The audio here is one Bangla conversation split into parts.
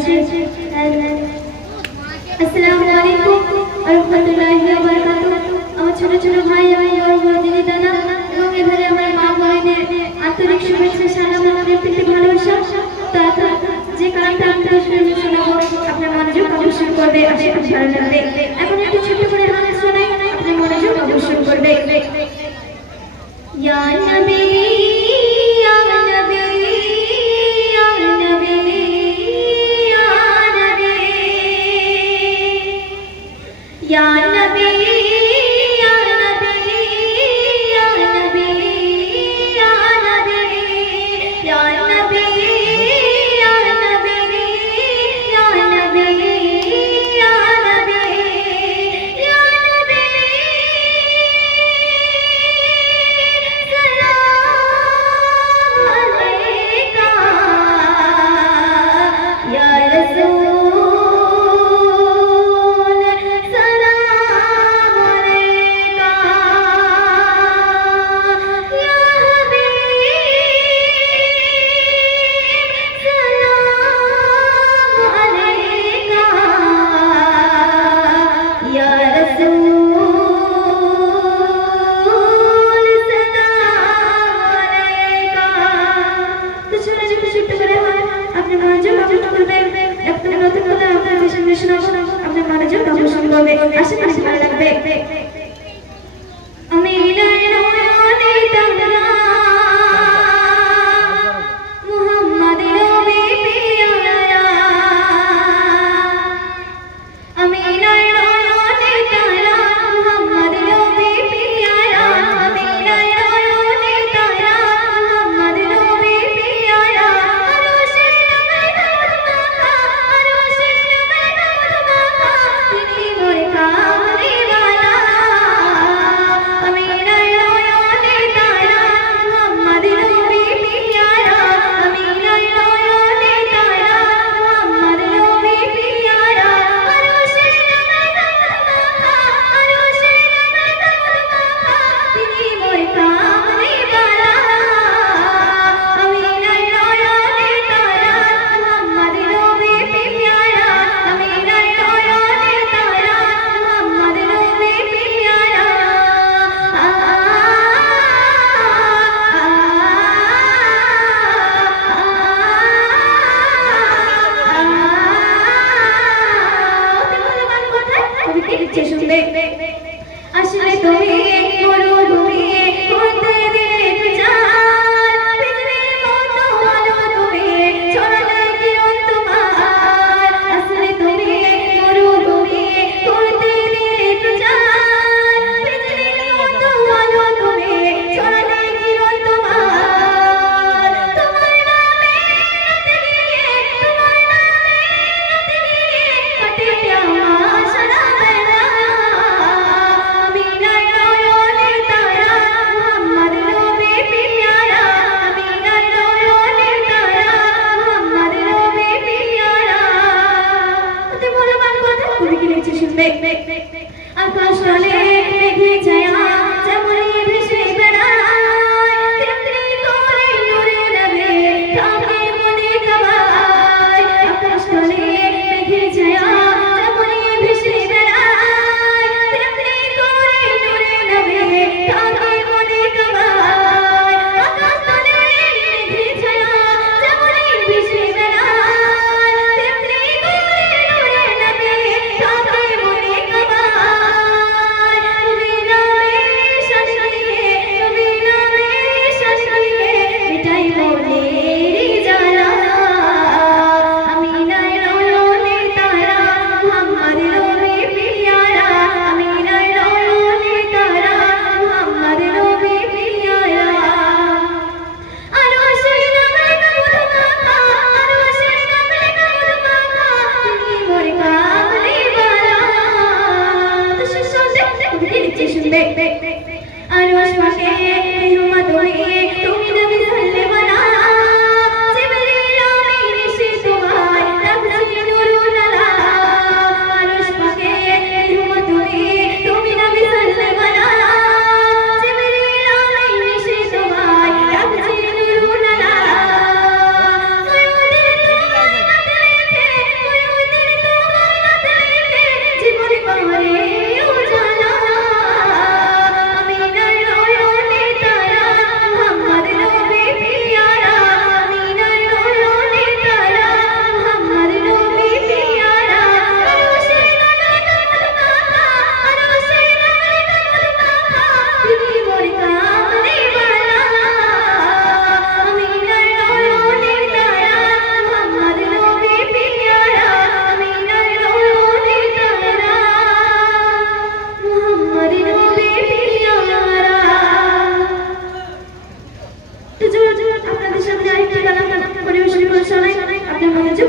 আছি। আসসালামু আলাইকুম ওয়া রাহমাতুল্লাহি ওয়া বারাকাতুহু। আমার ছোট ছোট ভাই এবং বড় দিদি দাদা এবং এখানে আমার মা বোনদের আন্তরিক শুভেচ্ছা সালাম আমাদের প্রতি ভালোবাসা। যে গানটা আমি শোনাবো আপনার মনোযোগ আকর্ষণ করবে, আশা করি ভালো লাগবে। এখন একটু ছোট করে গান শোনাই, আপনার মনোযোগ আকর্ষণ করবে। ইয়া নবী ইয়া নবী ইয়া নবী ইয়া নবী ইয়া নবী ইয়া নবী ইয়া নবী ইয়া নবী ইয়া নবী ইয়া নবী ইয়া নবী ইয়া নবী ইয়া নবী সালাম আলাইকা ইয়া রাসূল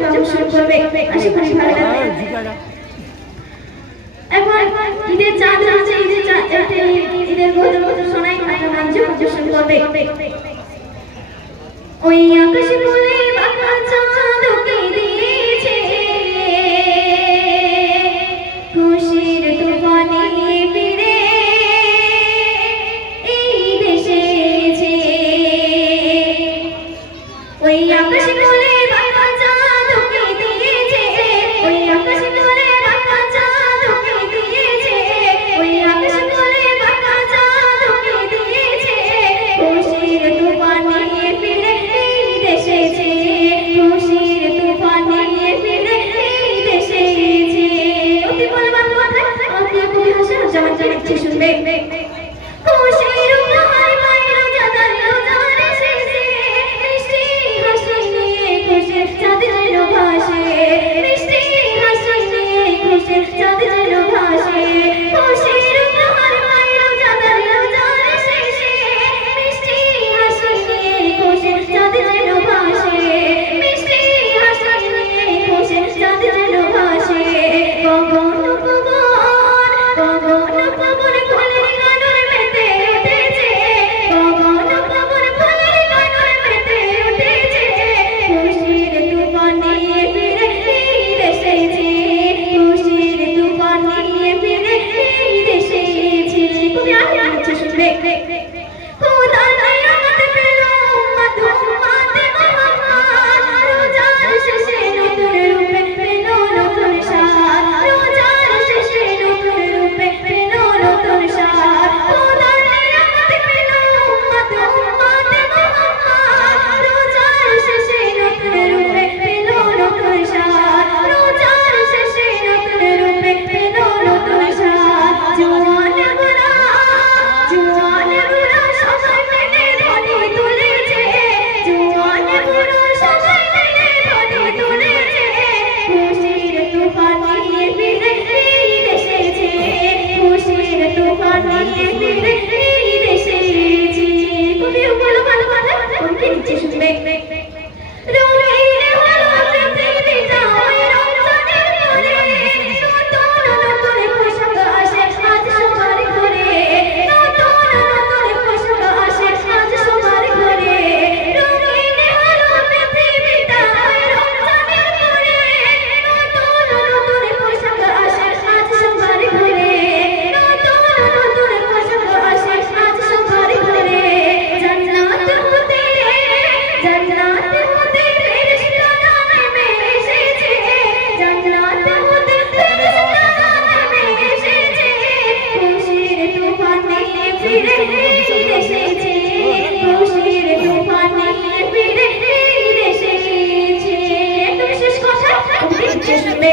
প্রদর্শন করবে। আশা করি ভালো লাগবে। এখন ঈদের চাঁদ আছে, ঈদের গজল শোনাই একটা মঞ্চ প্রদর্শন করবে। ওই আকাশে বলে বাঁকা চাঁদকে দিয়েছে খুশির তুফানে ফিরে এই দেশে এসেছে। ওই আকাশে বলে বাঁকা চাঁদকে দিয়েছে, ওই আকাশে বলে বাঁকা চাঁদকে দিয়েছে, ওই আকাশে বলে বাঁকা চাঁদকে দিয়েছে খুশির তুফানে ফিরে এই দেশে এসেছে, খুশির তুফানে ফিরে এই দেশে এসেছে। অতি বলে বাংলা কথা আপনি কবি ভাষা যেমন জানাচ্ছি শুনবে। খুশির উপহার মায়ের জাদার রোজার এসেছে, মিষ্টি হাসি নিয়ে খুশির চাঁদ যেন ভাসে, মিষ্টি হাসি নিয়ে খুশির চাঁদ যেন ভাসে। খুশির উপহার মায়ের জাদার রোজার এসেছে, মিষ্টি হাসি নিয়ে খুশির চাঁদ যেন ভাসে, মিষ্টি হাসি নিয়ে খুশির চাঁদ যেন ভাসে। গগন গগন গগন গগন ফুলের গানের মেতে উঠেছে, গগন গগন ফুলের গানের মেতে উঠেছে খুশির তুফানে ফিরে এই দেশে এসেছে, খুশির তুফানে ফিরে এই দেশে এসেছে। তুমি আর কিছু শুনবে। খোদা নিয়ামত পেল উম্মত উম্মতে মুহাম্মদ, রোজার শেষে নতুন রূপে পেল নতুন স্বাদ, রোজার শেষে নতুন রূপে পেল নতুন স্বাদ। খোদা নিয়ামত পেল উম্মত উম্মতে মুহাম্মদ, রোজার শেষে নতুন রূপে পেল নতুন স্বাদ, রোজার শেষে নতুন রূপে পেল নতুন স্বাদ। জওয়ান বুড়া সবাই মিলে ধ্বনি তুলেছে, জওয়ান বুড়া সবাই মিলে ধ্বনি তুলেছে খুশির তুফানে ফিরে এই দেশে এসেছে, খুশির তুফানে ফিরে এই দেশে এসেছে। কবি বলো ভালো কথা কোনটি নিচে শুনবে। রঙিন হলো পৃথিবীটা ওই রমজানের পরে, নতুন নতুন পোশাক আসে আজ সবার ঘরে, নতুন নতুন পোশাক আসে আজ সবার ঘরে। রঙিন হলো পৃথিবীটা ওই রমজানের পরে, নতুন নতুন পোশাক আসে আজ সবার ঘরে, নতুন নতুন পোশাক আসে আজ সবার ঘরে। জান্নাত হতে ফেরেশতা নেমে এসেছে, জান্নাত হতে ফেরেশতা নেমে এসেছে খুশির তুফানে ফিরে এই দেশে এসেছে, খুশির তুফানে ফিরে এই দেশে এসেছে। একদম শেষ কথা শুনবে।